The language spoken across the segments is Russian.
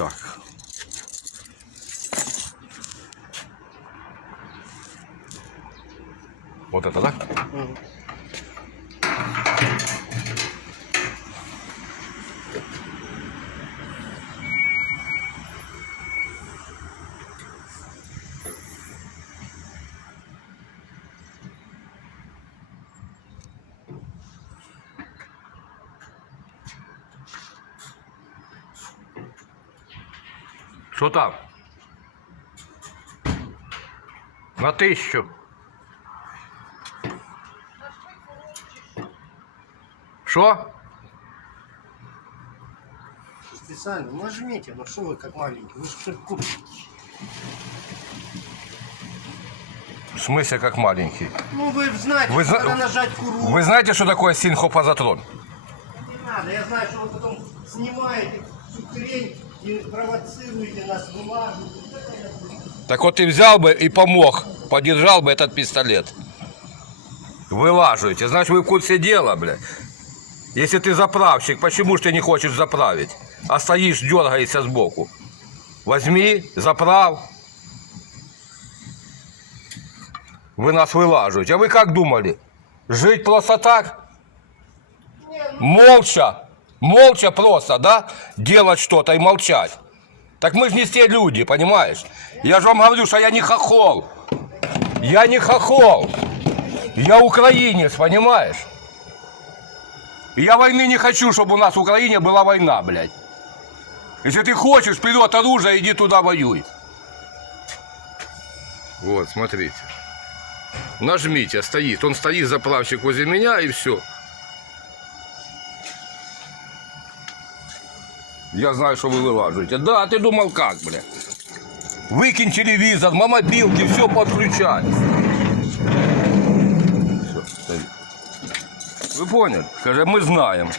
Так. Вот это, да? Мгм. Что там? На 1000. Что? Специально нажмите, ну что вы как маленький, вы же все купите. В смысле, как маленький? Ну вы знаете, Вы что зна- надо нажать куру. Вы знаете, что такое синхопозатрон? Не надо, я знаю, что вы потом снимаете всю хрень и провоцируете нас, вылаживаете. Вот это я знаю. Так вот ты взял бы и помог, подержал бы этот пистолет. Вылаживаете. Значит, вы в курсе дела, блядь. Если ты заправщик, почему же ты не хочешь заправить? А стоишь, дергаешься сбоку. Возьми, заправ. Вы нас вылаживаете. А вы как думали? Жить просто так? Молча. Молча просто, да? Делать что-то и молчать. Так мы же не те люди, понимаешь? Я же вам говорю, что я не хохол. Я не хохол. Я украинец, понимаешь? Я войны не хочу, чтобы у нас в Украине была война, блядь. Если ты хочешь, вперед оружие, иди туда воюй. Вот, смотрите. Нажмите, стоит. Он стоит, заправщик возле меня, и все. Я знаю, что вы вылаживаете. Да, ты думал как, блядь? Выкинь телевизор, мобилки, все подключай. Все, стоит. Вы поняли? Скажи, мы знаем.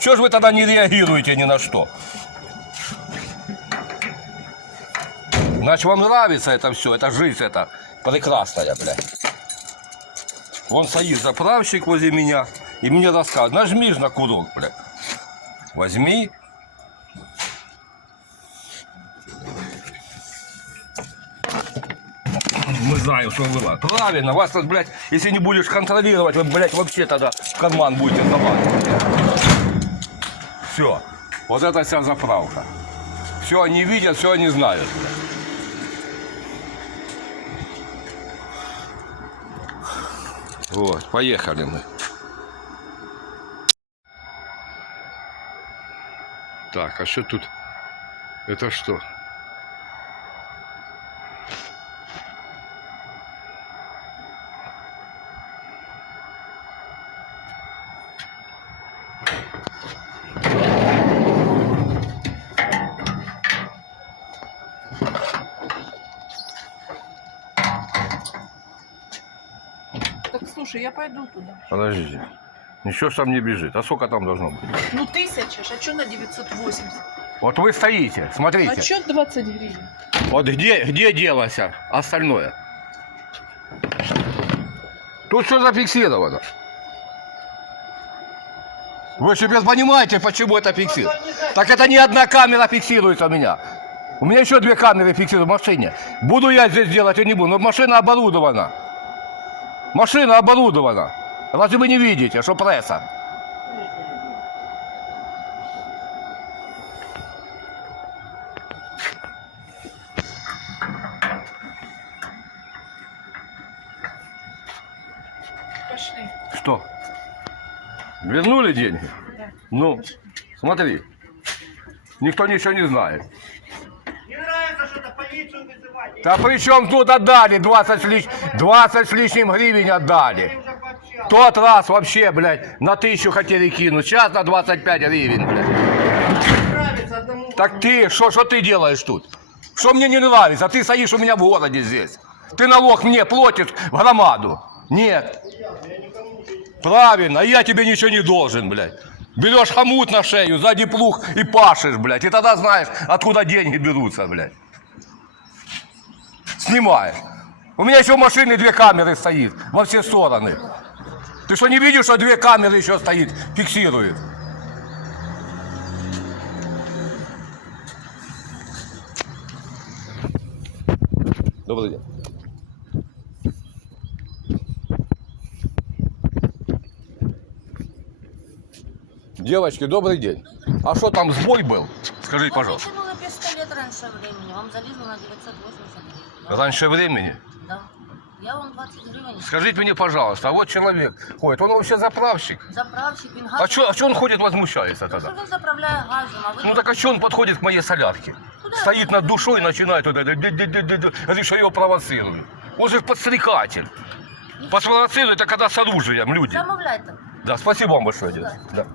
Чего же вы тогда не реагируете ни на что? Значит, вам нравится это все, это жизнь, это прекрасная, блядь. Вон стоит заправщик возле меня и мне рассказывает, нажми ж на курок, блядь. Возьми. Мы знаем, что вы. Правильно, вас, блядь, если не будешь контролировать, вы, блядь, вообще тогда в карман будете давать. Все. Вот это вся заправка. Все они видят, все они знают. Вот, поехали мы. Так, а что тут? Это что? Так слушай, я пойду туда. Подождите. Ничего ж там не бежит. А сколько там должно быть? Ну 1000 ж, а что на 980? Вот вы стоите, смотрите. А что 20 гривен? Вот где делось остальное? Тут все зафиксировано. Вы себе понимаете, почему это фиксируется? Так это не одна камера фиксируется у меня. У меня еще 2 камеры фиксируют в машине. Буду я здесь делать или не буду, но машина оборудована. Машина оборудована. Разве вы не видите, что пресса? Пошли. Что? Вернули деньги? Да. Ну, смотри. Никто ничего не знает. Не нравится что-то, полицию вызывать. Да при чем тут отдали 20 с лишним гривен отдали. Я уже пообщался. Тот раз вообще, блядь, на 1000 хотели кинуть. Сейчас на 25 гривен, блядь. Не нравится одному. Так ты, что ты делаешь тут? Что мне не нравится? Ты стоишь у меня в городе здесь. Ты налог мне платишь в громаду. Нет. Правильно, я тебе ничего не должен, блядь. Берешь хомут на шею, сзади плуг и пашешь, блядь. И тогда знаешь, откуда деньги берутся, блядь. Снимаешь. У меня еще в машине 2 камеры стоит во все стороны. Ты что, не видишь, что 2 камеры еще стоит, фиксирует? Добрый день. Девочки, добрый день. А что там, сбой был? Скажите, пожалуйста. Вы выкинули пистолет раньше времени, вам залезло на 980 гривен. Да? Раньше времени? Да. Я вам 20 гривен. Скажите мне, пожалуйста, а вот человек ходит, он вообще заправщик. Заправщик, він А что он ходит, возмущается Что тогда? він заправляє газом, а ви... Ну так а что он подходит к моей солярке? Куда? Стоит над душой и начинает вот это, говорит, что я его провоцирую. Он же подстрекатель. Подпровоцирует, это когда с оружием люди. Замовляйте. Да, спасибо вам большое, дядя. Да.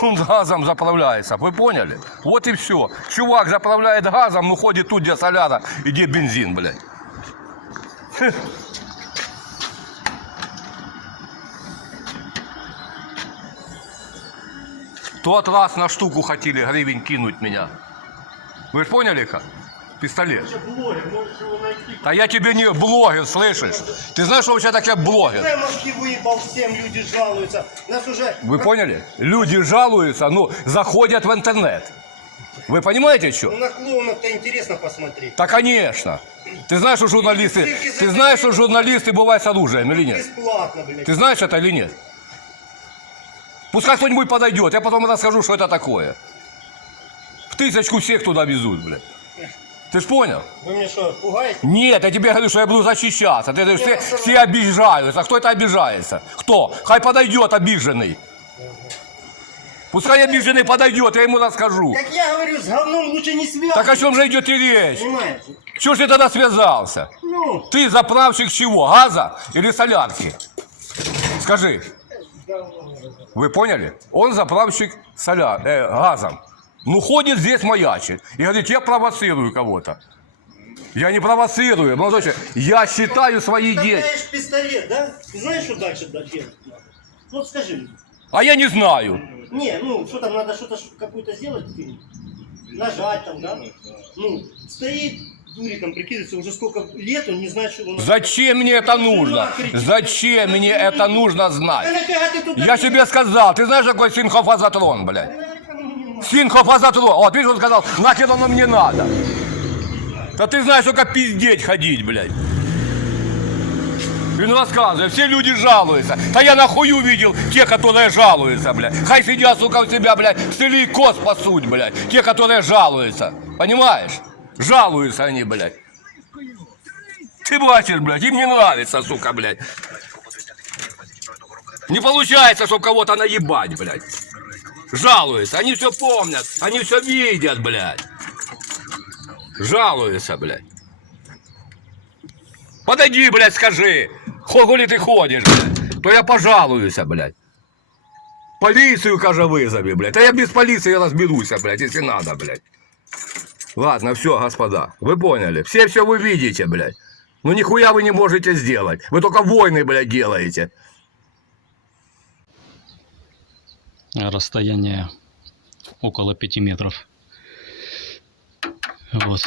Он газом заправляется, вы поняли? Вот и все. Чувак заправляет газом, ну ходит тут, где соляра, и где бензин, блядь. Тот раз на штуку хотели гривень кинуть меня. Вы же поняли как? Пистолет. Это блогер, можешь его найти. А я тебе не блогер, слышишь? Ты знаешь, что вообще такое блогер? Я мозги выебал всем, люди жалуются. Нас уже... Вы поняли? Люди жалуются, ну, заходят в интернет. Вы понимаете, что? Ну, на клоунов-то интересно посмотреть. Да, конечно. Ты знаешь, что журналисты бывают с оружием или нет? Бесплатно, блядь. Ты знаешь это или нет? Пускай кто-нибудь подойдет, я потом расскажу, что это такое. В 1000 всех туда везут, блядь. Ты ж понял? Вы мне что, пугаете? Нет, я тебе говорю, что я буду защищаться. Ты говоришь, все обижаются. Кто это обижается? Кто? Хай подойдет обиженный. Пускай обиженный подойдет, я ему расскажу. Как я говорю, с говном лучше не связываться. Так о чем же идет и речь? Понимаете? Чего ж ты тогда связался? Ну, Ты заправщик чего? Газа или солярки? Скажи. Вы поняли? Он заправщик газом. Ну, ходит здесь маячит. И говорит, я провоцирую кого-то. Я не провоцирую. Ну, значит, я считаю свои деньги. Вставляешь пистолет, да? Ты знаешь, что дальше делать надо? Вот скажи мне. А я не знаю. Не, ну, что там, надо что-то какую-то сделать? Нажать там, да? Ну, стоит дуриком, прикидывается, уже сколько лет, он не знает, что он... Зачем мне это нужно? Зачем мне это нужно Да знать? нафига ты туда... Я тебе сказал, ты знаешь, какой синхофазотрон, блядь? Синхофазотрон. Вот, видишь, он сказал, нахер оно мне надо. Да ты знаешь, только пиздеть ходить, блядь. И рассказывай, все люди жалуются. Да я нахуй увидел те, которые жалуются, блядь. Хай сидят, сука, у тебя, блядь, стыли и коз пасуть, блядь. Те, которые жалуются. Понимаешь? Жалуются они, блядь. Ты бачишь, блядь, им не нравится, сука, блядь. Не получается, чтобы кого-то наебать, блядь. Жалуются, они все помнят, они все видят, блядь. Жалуются, блядь. Подойди, блядь, скажи, хули ты ходишь, блядь, то я пожалуюсь, блядь. Полицию, каже, вызови, блядь. А я без полиции разберусь, блядь, если надо, блядь. Ладно, все, господа, вы поняли. Все вы видите, блядь. Ну нихуя вы не можете сделать. Вы только войны, блядь, делаете. Расстояние около 5 метров. Вот.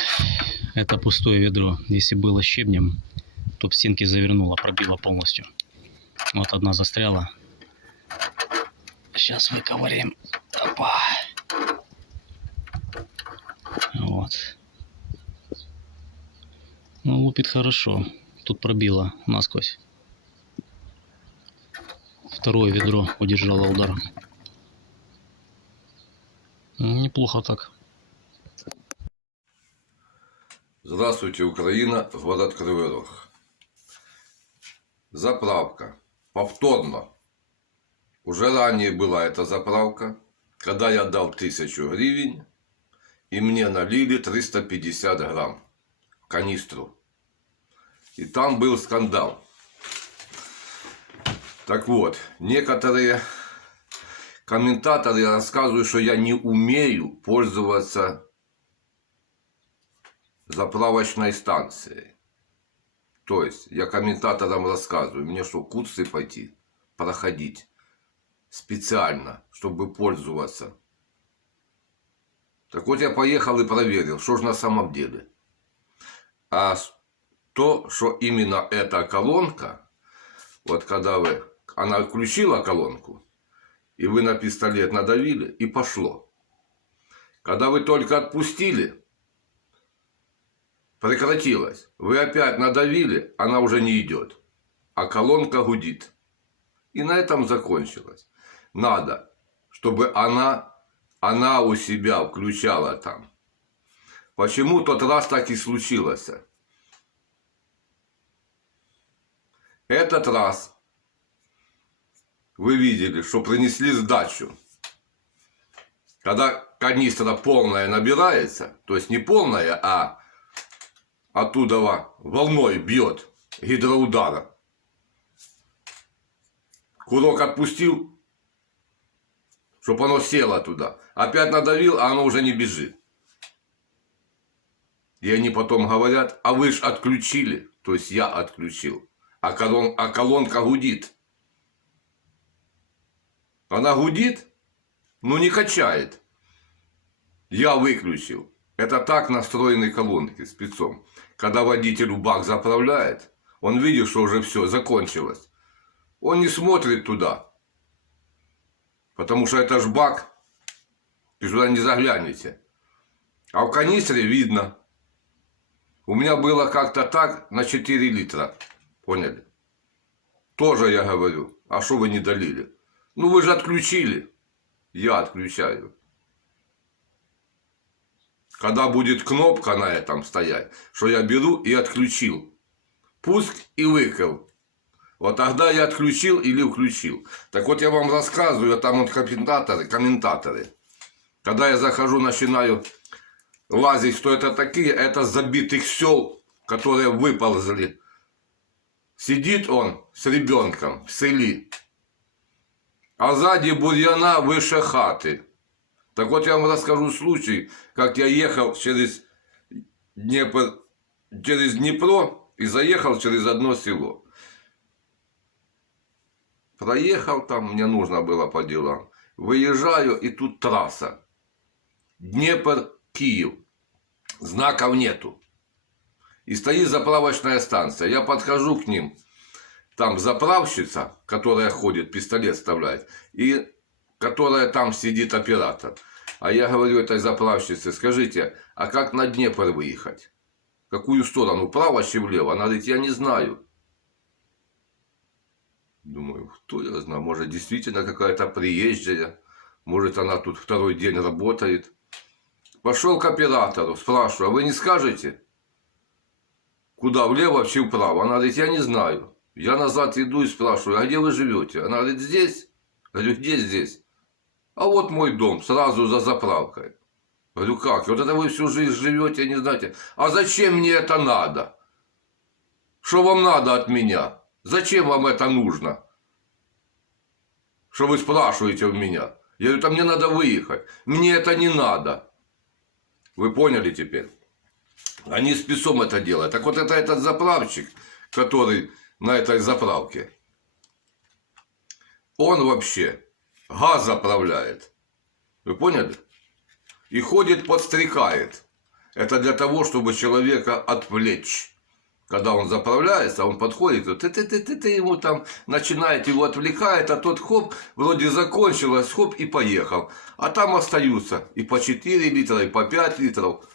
Это пустое ведро. Если было щебнем, то в стенки завернуло, пробило полностью. Вот одна застряла. Сейчас выковыряем. Опа. Вот. Ну, лупит хорошо. Тут пробило насквозь. Второе ведро удержало удар. Неплохо так. Здравствуйте, Украина, город Кривий Рог. Заправка. Повторно. Уже ранее была эта заправка, когда я дал 1000 гривен, и мне налили 350 грамм в канистру. И там был скандал. Так вот, некоторые комментаторы рассказывают, что я не умею пользоваться заправочной станцией. То есть, я комментаторам рассказываю, мне что, курсы пойти, проходить специально, чтобы пользоваться. Так вот, я поехал и проверил, что же на самом деле. А то, что именно эта колонка, вот когда она включила колонку, и вы на пистолет надавили, и пошло. Когда вы только отпустили, Прекратилось. Вы опять надавили, она уже не идет. А колонка гудит. И на этом закончилось. Надо, чтобы она у себя включала там. Почему тот раз так и случилось? Этот раз вы видели, что принесли сдачу. Когда канистра полная набирается, то есть не полная, а оттуда волной бьет гидроудара. Курок отпустил, чтобы оно село туда. Опять надавил, а оно уже не бежит. И они потом говорят, а вы ж отключили. То есть я отключил. А колонка гудит. Она гудит, но не качает. Я выключил. Это так настроены колонки спецом. Когда водитель в бак заправляет, он видит, что уже все, закончилось. Он не смотрит туда. Потому что это ж бак. И сюда не заглянете. А в канистре видно. У меня было как-то так на 4 литра. Поняли? Тоже я говорю. А что вы не долили? Ну вы же отключили. Я отключаю. Когда будет кнопка на этом стоять, что я беру и отключил. Пуск и выкл. Вот тогда я отключил или включил. Так вот я вам рассказываю, а там вот комментаторы. Когда я захожу, начинаю лазить, что это такие, это забитых сел, которые выползли. Сидит он с ребенком в селе, а сзади бурьяна выше хаты. Так вот я вам расскажу случай, как я ехал через Днепр, через Днепро и заехал через одно село. Проехал там, мне нужно было по делам. Выезжаю, и тут трасса. Днепр-Киев. Знаков нету. И стоит заправочная станция. Я подхожу к ним. Там заправщица, которая ходит, пистолет вставляет. И которая там сидит оператор. А я говорю этой заправщице, скажите, а как на Днепр выехать? Какую сторону? Вправо или влево? Она говорит, я не знаю. Думаю, кто я знаю, может действительно какая-то приезжая, может она тут второй день работает. Пошел к оператору, спрашиваю, а вы не скажете, куда, влево или вправо? Она говорит, я не знаю. Я назад иду и спрашиваю, а где вы живете? Она говорит, здесь. Я говорю, где здесь? А вот мой дом, сразу за заправкой. Говорю, как? Вот это вы всю жизнь живете, не знаете. А зачем мне это надо? Что вам надо от меня? Зачем вам это нужно? Что вы спрашиваете у меня? Я говорю, там мне надо выехать. Мне это не надо. Вы поняли теперь? Они спецом это делают. Так вот это этот заправщик, который на этой заправке. Он вообще газ заправляет. Вы поняли? И ходит, подстрекает. Это для того, чтобы человека отвлечь. Когда он заправляется, он подходит, ты ему там начинает, его отвлекает, а тот хоп, вроде закончилось, хоп, и поехал. А там остаются и по 4 литра, и по 5 литров.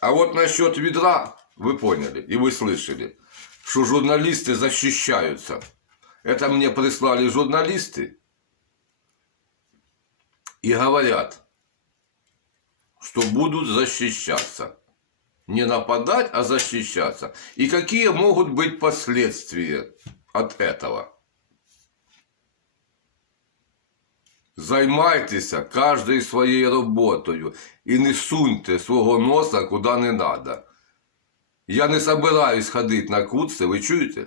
А вот насчет ведра, вы поняли, и вы слышали, что журналисты защищаются. Это мне прислали журналисты и говорят, что будут защищаться. Не нападать, а защищаться. И какие могут быть последствия от этого? Займайтеся каждой своей роботою і не суньте свого носа куди не надо. Я не собираюсь ходити на курси, ви чуєте?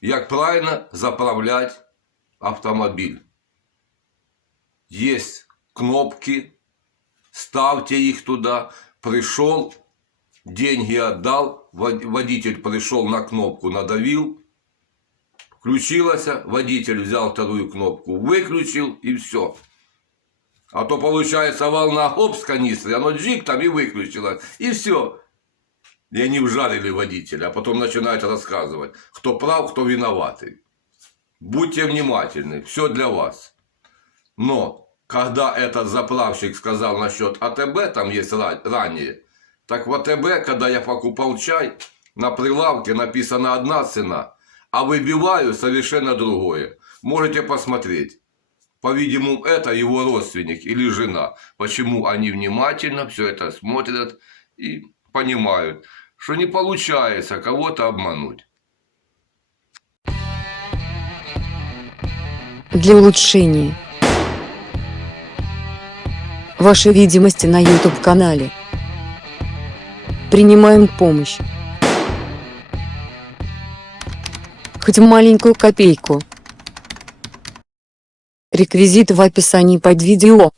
Як правильно заправляти автомобіль. Есть кнопки, ставьте их туда. Пришел, деньги отдал, водитель пришел на кнопку, надавил, включилось, водитель взял вторую кнопку, выключил и все. А то получается волна хоп с канистры, оно джик там и выключило, и все. И они вжарили водителя, а потом начинают рассказывать, кто прав, кто виноватый. Будьте внимательны, все для вас. Но когда этот заправщик сказал насчет АТБ, там есть ранее, Так в АТБ, когда я покупал чай, на прилавке написана одна цена, а выбиваю совершенно другое. Можете посмотреть. По-видимому, это его родственник или жена. Почему они внимательно все это смотрят и понимают, что не получается кого-то обмануть. Для улучшения вашей видимости на YouTube-канале принимаем помощь. Хоть маленькую копейку. Реквизиты в описании под видео.